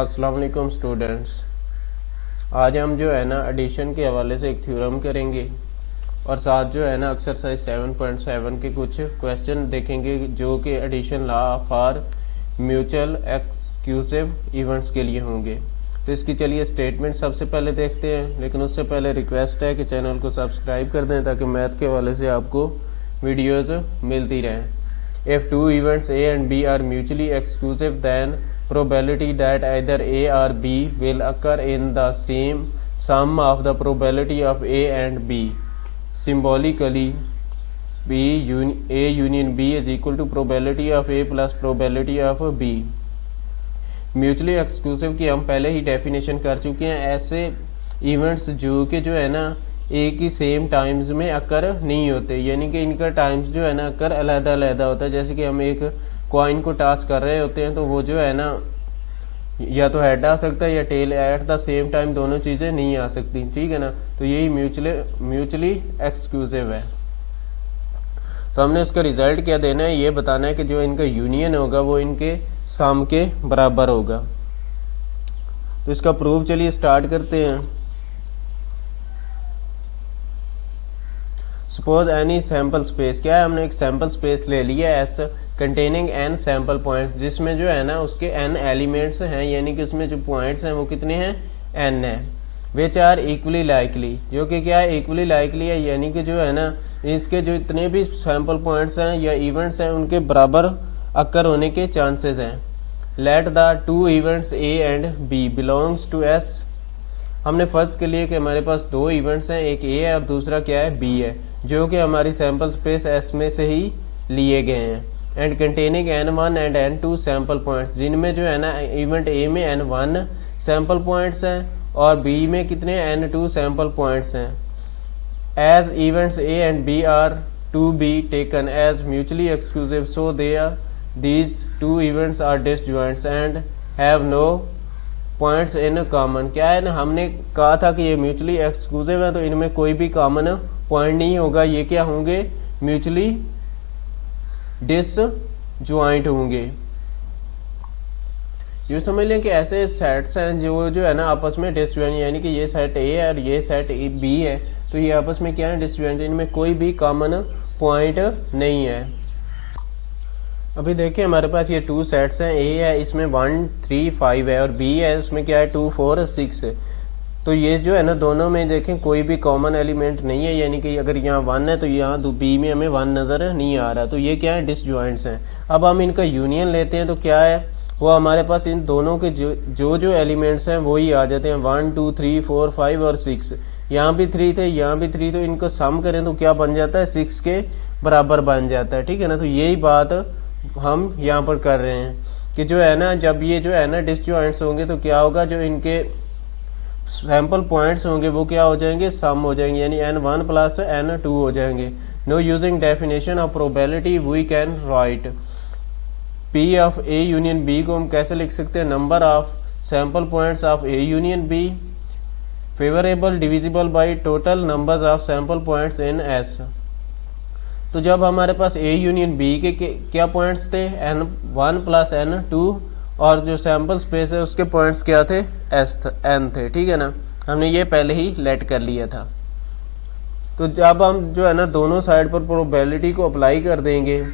अस्सलाम वालेकुम स्टूडेंट्स। आज हम जो है ना एडिशन के हवाले से एक थ्योरम करेंगे और साथ जो है ना एक्सरसाइज 7.7 के कुछ क्वेश्चन देखेंगे जो कि addition law for mutual exclusive events के लिए होंगे। तो इसकी चलिए स्टेटमेंट सबसे पहले देखते हैं, लेकिन उससे पहले रिक्वेस्ट है कि चैनल को सब्सक्राइब कर दें ताकि मैथ के हवाले से आपको वीडियोज़ मिलती रहें। If two events A and B are mutually exclusive then probability that either A or B will occur in the same sum of the probability of A and B. Symbolically, A union B is equal to probability of A plus probability of B. Mutually exclusive की हम पहले ही definition कर चुके हैं। ऐसे events जो कि जो है ना एक ही सेम टाइम्स में अकर नहीं होते, यानी कि इनका टाइम्स जो है ना अकर अलग अलग होता है। जैसे कि हम एक कॉइन को टास्क कर रहे होते हैं तो वो जो है ना या तो हेड आ सकता है या tail, at the same time दोनों चीज़ें नहीं आ सकती, ठीक है ना। तो यही म्यूचुअली एक्सक्लूसिव है। तो हमने उसका रिजल्ट क्या देना है, ये बताना है कि जो इनका यूनियन होगा वो इनके सम के बराबर होगा। तो इसका प्रूफ चलिए स्टार्ट करते हैं। सपोज एनी सैम्पल स्पेस, क्या है, हमने एक सैम्पल स्पेस ले लिया S containing N sample points, जिसमें जो है ना उसके एन एलिमेंट्स हैं, यानी कि उसमें जो पॉइंट्स हैं वो कितने हैं, एन है। विच आर इक्वली लाइकली, जो कि क्या है, इक्वली लाइकली है, यानी कि जो है ना इसके जो इतने भी सैम्पल पॉइंट्स हैं या इवेंट्स हैं उनके बराबर अक्कर होने के चांसेस हैं। Let the two events A and B belongs to S. हमने फर्स्ट के लिए कि हमारे पास दो इवेंट्स हैं, एक ए है और दूसरा क्या है, बी है, जो कि हमारी सैम्पल स्पेस एस में से ही लिए गए हैं। And containing N1 and N2 sample points, जिनमें जो है ना इवेंट ए में N1 सैम्पल पॉइंट्स हैं और बी में कितने N2 सैम्पल पॉइंट्स हैं। As events A and B are to be taken as mutually exclusive so they are these two events are disjoints and have no points in common. क्या है ना, हमने कहा था कि ये म्यूचुअली एक्सक्लूसिव है तो इनमें कोई भी कॉमन पॉइंट नहीं होगा। ये क्या होंगे, म्यूचुअली डिसजॉइंट होंगे। यूँ समझ लें कि ऐसे सेट्स हैं जो है ना आपस में डिसजॉइंट, यानी कि ये सेट ए है और ये सेट बी है, तो ये आपस में क्या है, डिसजॉइंट, इनमें कोई भी कॉमन पॉइंट नहीं है। अभी देखिए हमारे पास ये टू सेट्स हैं, ए है इसमें 1 3 5 है और बी है उसमें क्या है 2 4 6 है। तो ये जो है ना दोनों में देखें कोई भी कॉमन एलिमेंट नहीं है, यानी कि अगर यहाँ 1 है तो यहाँ बी में हमें 1 नज़र नहीं आ रहा, तो ये क्या है, डिसजॉइंट्स हैं। अब हम इनका यूनियन लेते हैं तो क्या है, वो हमारे पास इन दोनों के जो एलिमेंट्स हैं वही आ जाते हैं, 1 2 3 4 5 और 6। यहाँ भी 3 थे, यहाँ भी 3, तो इनको सम करें तो क्या बन जाता है, 6 के बराबर बन जाता है, ठीक है ना। तो यही बात हम यहाँ पर कर रहे हैं कि जो है ना जब ये जो है ना डिसजॉइंट्स होंगे तो क्या होगा, जो इनके सैम्पल पॉइंट्स होंगे वो क्या हो जाएंगे, सम हो जाएंगे, यानी N1 प्लस N2 हो जाएंगे। Now using definition of probability we can write P of A union B को हम कैसे लिख सकते हैं, number of sample points of A union B favourable divisible by total numbers of sample points in S। तो जब हमारे पास A union B के क्या पॉइंट्स थे, N1 प्लस N2, और जो सैम्पल स्पेस है उसके पॉइंट्स क्या थे, n थे, ठीक है ना। हमने ये पहले ही लेट कर लिया था। तो जब हम जो है ना दोनों साइड पर प्रोबेबिलिटी को अप्लाई कर देंगे,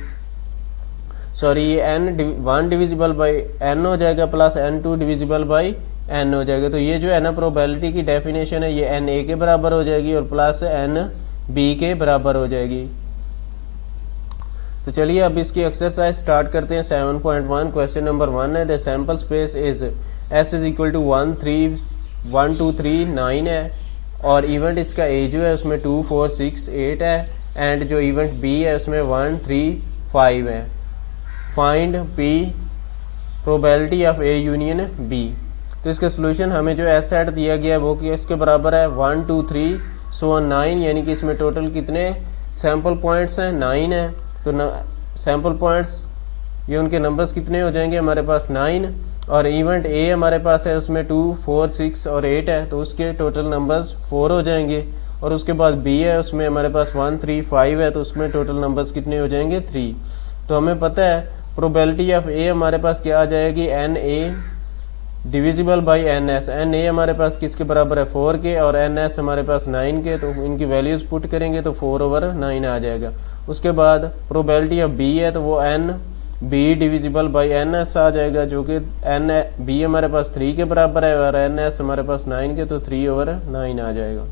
सॉरी ये N1 डिविजिबल बाई N हो जाएगा plus N2 divisible by N हो जाएगा। तो ये जो है ना प्रोबेबिलिटी की डेफिनेशन है, ये NA के बराबर हो जाएगी और प्लस NB के बराबर हो जाएगी। तो चलिए अब इसकी एक्सरसाइज स्टार्ट करते हैं। 7.1 क्वेश्चन नंबर 1 है, the sample space is S is equal to 1 2 3 9 है और इवेंट इसका A जो है उसमें 2 4 6 8 है एंड जो इवेंट B है उसमें 1 3 5 है। Find P probability of A union B। तो इसका सोल्यूशन हमें जो S सेट दिया गया है वो कि इसके बराबर है 1 2 3 सो 9, यानी कि इसमें टोटल कितने सैम्पल पॉइंट्स हैं, 9 है। तो सैम्पल पॉइंट्स ये उनके नंबर्स कितने हो जाएंगे हमारे पास, 9, और इवेंट ए हमारे पास है उसमें 2 4 6 और 8 है, तो उसके टोटल नंबर्स 4 हो जाएंगे। और उसके बाद बी है उसमें हमारे पास 1 3 5 है, तो उसमें टोटल नंबर्स कितने हो जाएंगे, 3। तो हमें पता है प्रोबेबिलिटी ऑफ ए हमारे पास क्या आ जाएगी, N A divisible by N S. N A हमारे पास किसके बराबर है 4 के और एन एस हमारे पास 9 के, तो इनकी वैल्यूज पुट करेंगे तो 4/9 आ जाएगा। उसके बाद प्रोबेबिलिटी ऑफ बी है तो वो n B divisible by N S आ जाएगा, जो कि एन बी हमारे पास 3 के बराबर है और एन एस हमारे पास 9 के, तो 3/9 आ जाएगा।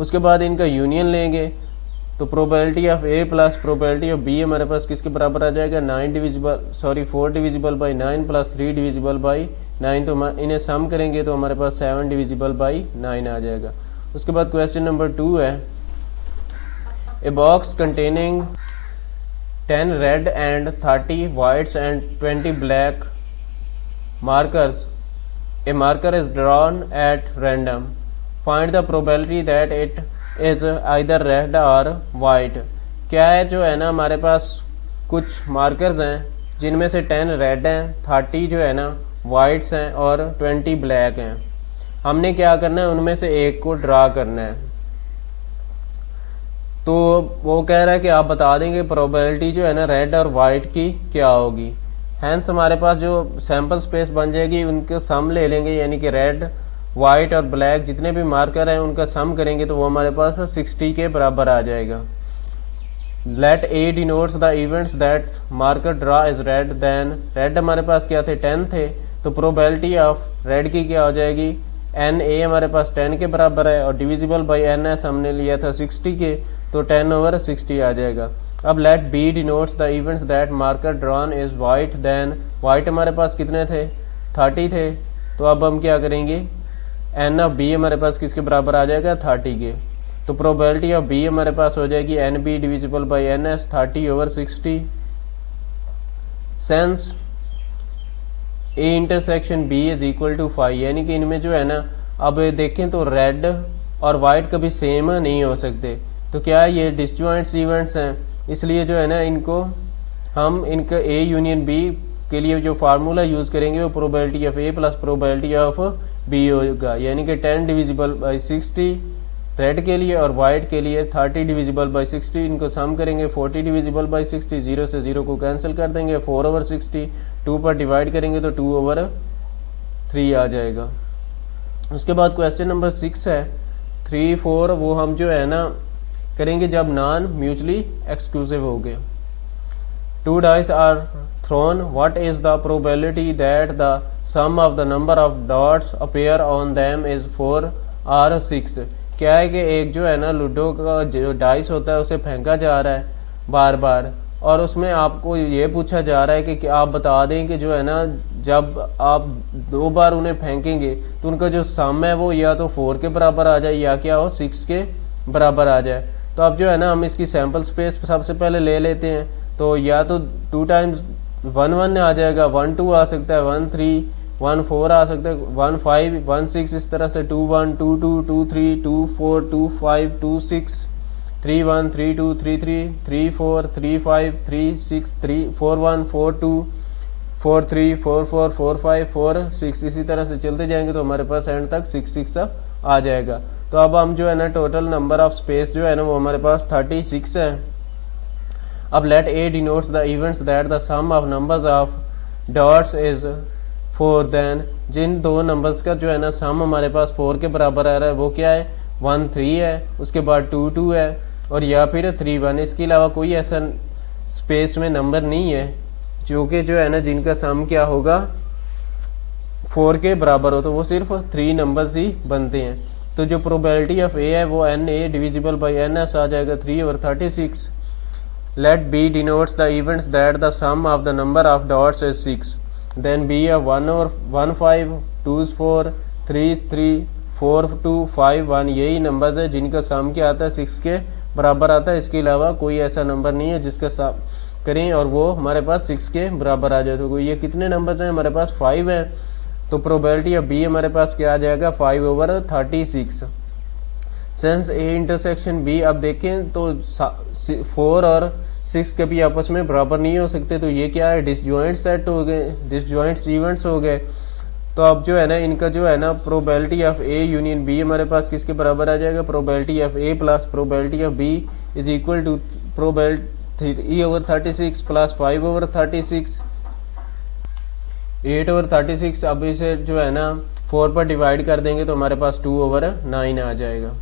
उसके बाद इनका यूनियन लेंगे तो probability of A plus probability of B हमारे पास किसके बराबर आ जाएगा 4 divisible by 9 plus 3 divisible by 9, तो इन्हें सम करेंगे तो हमारे पास 7 डिविजिबल बाई 9 आ जाएगा। उसके बाद क्वेश्चन नंबर 2 है, a box containing 10 red and 30 whites and 20 black markers. A marker is drawn at random. Find the probability that it is either red or white. क्या है जो है ना हमारे पास कुछ मार्कर्स हैं जिनमें से 10 रेड हैं, 30 जो है ना वाइट्स हैं और 20 ब्लैक हैं। हमने क्या करना है, उनमें से एक को ड्रा करना है। तो वो कह रहा है कि आप बता देंगे प्रोबेबिलिटी जो है ना रेड और वाइट की क्या होगी। हैंस हमारे पास जो सैंपल स्पेस बन जाएगी उनके सम ले लेंगे, यानी कि रेड वाइट और ब्लैक जितने भी मार्कर हैं उनका सम करेंगे तो वो हमारे पास 60 के बराबर आ जाएगा। Let A denotes the events that marker draw is red, then red हमारे पास क्या थे 10 थे, तो प्रोबेबिलिटी ऑफ रेड की क्या हो जाएगी एन ए हमारे पास 10 के बराबर है और डिविजिबल बाई एन एस हमने लिया था 60 के, तो 10/60 आ जाएगा। अब let B denotes the events that marker drawn is white, then white हमारे पास कितने थे 30 थे, तो अब हम क्या करेंगे एन ऑफ बी हमारे पास किसके बराबर आ जाएगा 30 के, तो प्रोबेबिलिटी ऑफ बी हमारे पास हो जाएगी N B divisible by N S 30/60। Since A intersection B is equal to 5, यानी कि इनमें जो है ना अब देखें तो रेड और वाइट कभी सेम नहीं हो सकते, तो क्या ये डिसजॉइंट्स इवेंट्स हैं, इसलिए जो है ना इनको हम इनका ए यूनियन बी के लिए जो फार्मूला यूज करेंगे वो probability of A plus probability of B होगा, यानी कि 10 डिविजिबल बाई 60 रेड के लिए और वाइट के लिए 30 डिविजिबल बाई 60, इनको सम करेंगे 40 डिविजिबल बाई 60, 0 से 0 को कैंसिल कर देंगे, 4/60 2 पर डिवाइड करेंगे तो 2/3 आ जाएगा। उसके बाद क्वेश्चन नंबर 6 है 3, 4, वो हम जो है ना करेंगे जब नॉन म्यूचुअली एक्सक्लूसिव हो गए। 2 dice are thrown, what is the probability that the sum of the number of dots appear on them is 4 or 6? क्या है कि एक जो है ना लूडो का जो डाइस होता है उसे फेंका जा रहा है बार बार, और उसमें आपको ये पूछा जा रहा है कि आप बता दें कि जो है ना जब आप 2 बार उन्हें फेंकेंगे तो उनका जो सम है वो या तो 4 के बराबर आ जाए या क्या हो 6 के बराबर आ जाए। तो अब जो है ना हम इसकी सैंपल स्पेस सबसे पहले ले लेते हैं, तो या तो 2 times 1 1 आ जाएगा, 1 2 आ सकता है, 1 3 1 4 आ सकता है, 1 5 1 6, इस तरह से 2 1 2 2 2 3 2 4 2 5 2 6 3 1 3 2 3 3 3 4 3 5 3 6 3 4 1 4 2 4 3 4 4 4 5 4 6, इसी तरह से चलते जाएंगे तो हमारे पास एंड तक 6 6 आ जाएगा। तो अब हम जो है ना टोटल नंबर ऑफ स्पेस जो है ना वो हमारे पास 36 है। अब let A denotes the events that the sum of numbers of dots is 4, then जिन 2 नंबर्स का जो है ना सम हमारे पास 4 के बराबर आ रहा है वो क्या है 1 3 है, उसके बाद 2 2 है और या फिर 3 1। इसके अलावा कोई ऐसा स्पेस में नंबर नहीं है जो कि जो है ना जिनका सम क्या होगा 4 के बराबर हो, तो वो सिर्फ 3 नंबर्स ही बनते हैं। तो जो प्रोबेबिलिटी ऑफ ए है वो n A divisible by N S आ जाएगा 3/36। Let B denotes the events that the sum of the number of dots is 6, then B है 1 5 2 4 3 3 4 2 5 1, यही नंबर्स है जिनका सम क्या आता है 6 के बराबर आता है। इसके अलावा कोई ऐसा नंबर नहीं है जिसका सम करें और वो हमारे पास 6 के बराबर आ जाए। तो ये कितने नंबर्स हैं हमारे पास 5 है, तो प्रोबेबिलिटी ऑफ बी हमारे पास क्या आ जाएगा 5/36। सेंस ए इंटरसेक्शन बी, अब देखें तो 4 और 6 कभी आपस में बराबर नहीं हो सकते, तो ये क्या है डिसजॉइंट सेट हो गए, डिसजॉइंट इवेंट्स हो गए। तो अब जो है ना इनका जो है ना probability of A union B हमारे पास किसके बराबर आ जाएगा probability of A plus probability of B is equal to probability 3/36 plus 5/36। 8 over 36, अब इसे जो है ना 4 पर डिवाइड कर देंगे तो हमारे पास 2/9 आ जाएगा।